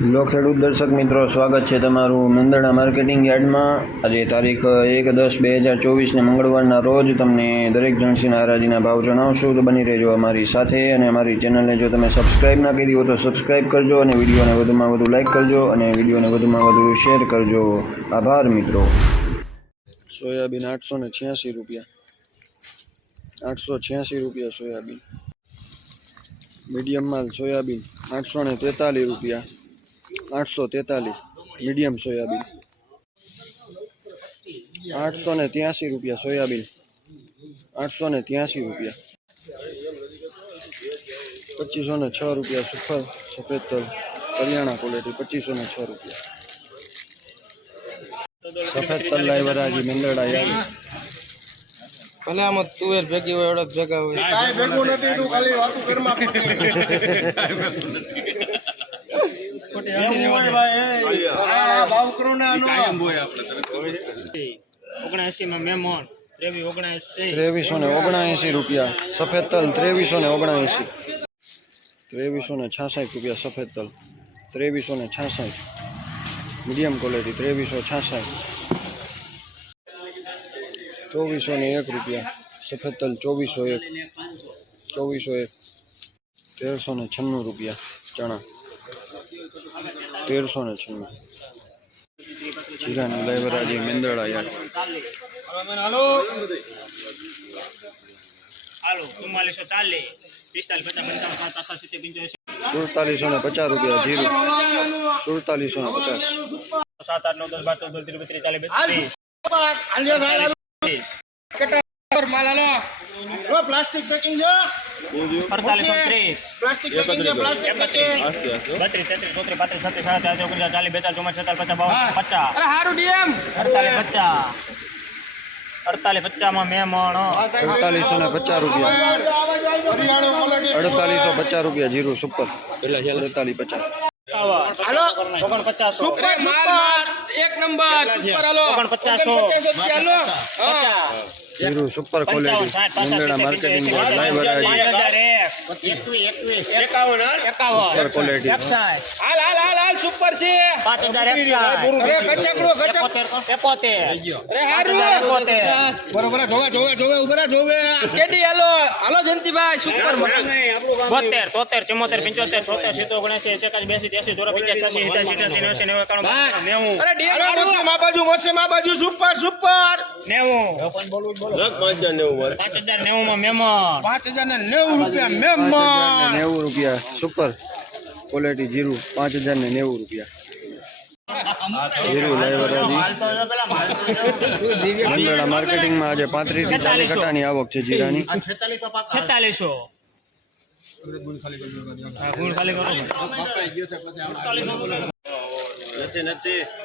Hello ખેડૂત દર્શક મિત્રો, સ્વાગત છે તમારું મેંદરડા માર્કેટિંગ યાર્ડમાં। આજે તારીખ 1/10/2024 મંગળવારના રોજ તમને દરેક જણસીના હરાજીના ભાવ જણાવશું, તો બની રહેજો અમારી સાથે। અને અમારી ચેનલને જો તમે સબસ્ક્રાઈબ ના કરી હોય તો સબસ્ક્રાઈબ કરજો અને વિડીયોને વધુમાં વધુ લાઇક કરજો અને વિડીયોને વધુમાં વધુ શેર કરજો। આભાર મિત્રો। સોયાબીન 886 રૂપિયા, 886 રૂપિયા સોયાબીન। मीडियम माल सोयाबीन 843 रुपया, 843 मीडियम सोयाबीन। 883 रुपया सोयाबीन, 883 रुपया। 2506 रुपया सुपर सफेद तल हरियाणा क्वालिटी, 2506 रुपया। सफेद तल लाइवरा जी मेंदरडा यार ભલે આમાં તુવેર ભેગી હોય અડદ ભેગા હોય, કાઈ ભેગું નથી, તું ખાલી વાતો કરમાં ભાવ કરો ને આનો કાયમ હોય આપણે 79 માં મેમોન 2379 रुपया सफेद तल, 2379 2366 रुपया सफेद तल, 2366 मीडियम क्वालिटी, 2366। 2401 रुपया सफेद तल, 2401 1396 रुपया चना, 1396। जीरानी लाइवरा जी मेंदरडा यार હાલો 4440 4750 रुपया जीरो, 4750। 7 8 9 10 12 13 माल हालो ઓ પ્લાસ્ટિક પેકિંગ જો 4830 પ્લાસ્ટિક પેકિંગ જો પ્લાસ્ટિક પેકિંગ 32 33 34 35 37 40 42 50 અરે હારું ડીએમ 4850 માં મેમણ 4850 रुपया, 4850 रुपया जीरो सुपर 4850। હાલો 49 સુપર સુપર એક નંબર સુપર હાલો 49 હાલો zero super quality Mendarda marketing live हराजी 51 सुपर क्वालिटी। હાલ સુપર છે 5061 અરે કચકડો કચક 71 અરે હારું બરોબર જોવે ઉભરા જોવે કેડી હાલો જયંતિભાઈ સુપર 72 73 74 75 76 77 82 83 અરે ડીએમ મા બાજુ સુપર સુપર 90 5090 માં મેમન 5090 રૂપિયા મેમન 5090 रुपया सुपर क्वालिटी जीरो 5090 रुपया जीरो लाइव हराजी मेंदरडा मार्केटिंग में आज 35 થી 40 કટાની આવક છે જીરાની। 4600 ગુણ ખાલી કરો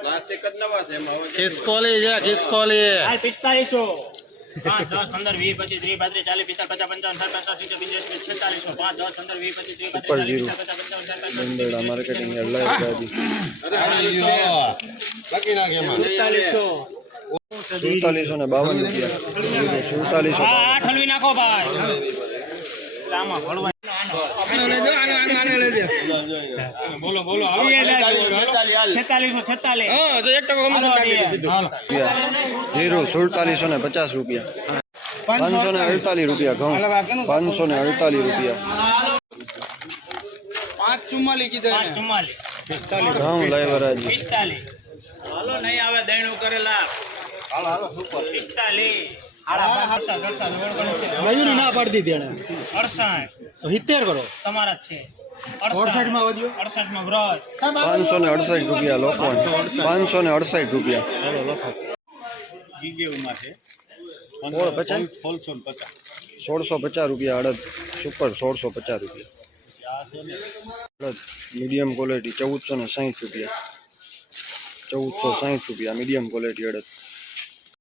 પ્લાસ્ટિક જ નવા છે એમાં ખિસકોલી છે ખિસકોલી 4500 5 10 15 20 25 30 35 40 50 55 60 70 45 4600 5 10 15 20 25 30 सुपर जीरो मेंदरडा मार्केटिंग लाइव हराजी બાકી નાખે એમાં 4752 रुपया 4752। હા ઠલવી નાખો ભાઈ આમાં ભળવા બોલો 4646 હા તો 1% કમિશન કાઢી દીધું जीरो 4750 रुपया, 548 रुपया घઉં, 548 रुपया 544 કીધા 544 ઘઉં લાઈવ હરાજી 45 હાલો નહીં આવે દેણું કરેલા હાલો સુપર 45 મયુરી ના પાડી દીધી એને 68 70 કરો તમારા જ છે 68 માં વધ્યો 68 માં વ્રત 568 रुपया लोकोन, 568 रुपया ગીગેમાં છે 1650 रुपया अड़द सुपर 1650 रुपया अड़द मीडियम क्वालिटी 1460 रुपया, 1460 रुपया मीडियम क्वालिटी अड़द।